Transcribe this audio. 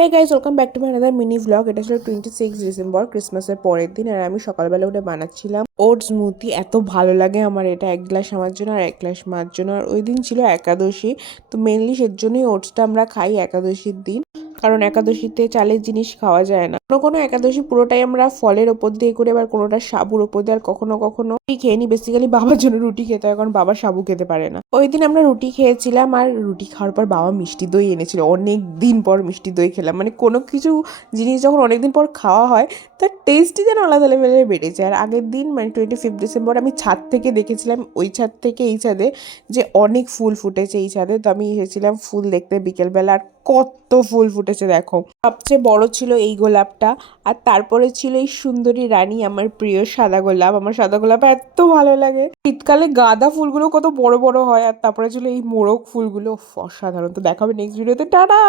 Hey guys, welcome back to my another mini vlog. এটা ছিল 26 December, ক্রিসমাসের পরের দিন। আর আমি সকালবেলা উঠে বানাচ্ছিলাম ওটস স্মুথি। এত ভালো লাগে আমার এটা, 1 গ্লাস আমার জন্য আর 1 গ্লাস মার জন্য। আর ওই দিন ছিল একাদশী, তো মেনলি সের জন্যই ওটসটা আমরা খাই একাদশীর দিন, কারণ একাদশীতে চালের জিনিস খাওয়া যায় না। কোনো কোনো একাদশী পুরোটাই আমরা ফলের ওপর দিয়ে করি, আবার কোনোটা সাবুর ওপর দিয়ে, আর কখনো কখনো রুটি খেয়ে নিই। বেসিক্যালি বাবার জন্য রুটি খেতে হয়, কারণ বাবা সাবু খেতে পারে না। ওই দিন আমরা রুটি খেয়েছিলাম, আর রুটি খাওয়ার পর বাবা মিষ্টি দই এনেছিল। অনেক দিন পর মিষ্টি দই খেলাম। মানে কোনো কিছু জিনিস যখন অনেকদিন পর খাওয়া হয়, তার টেস্টই যেন আলাদা লেভেলের বেড়ে যায়। আর আগের দিন মানে 25 ডিসেম্বর আমি ছাদ থেকে দেখেছিলাম, ওই ছাদ থেকে এই ছাদে, যে অনেক ফুল ফুটেছে এই ছাদে। তো আমি এসেছিলাম ফুল দেখতে বিকেলবেলা, আর কত ফুল ফুটেছে দেখো। সবচেয়ে বড় ছিল এই গোলাপটা, আর তারপরে ছিল এই সুন্দরী রানী, আমার প্রিয় সাদা গোলাপ। আমার সাদা গোলাপ এত ভালো লাগে। শীতকালে গাঁদা ফুলগুলো কত বড় বড় হয়, আর তারপরে ছিল এই মোরগ ফুলগুলো, অসাধারণ। তো দেখা হবে নেক্সট ভিডিওতে, টাটা।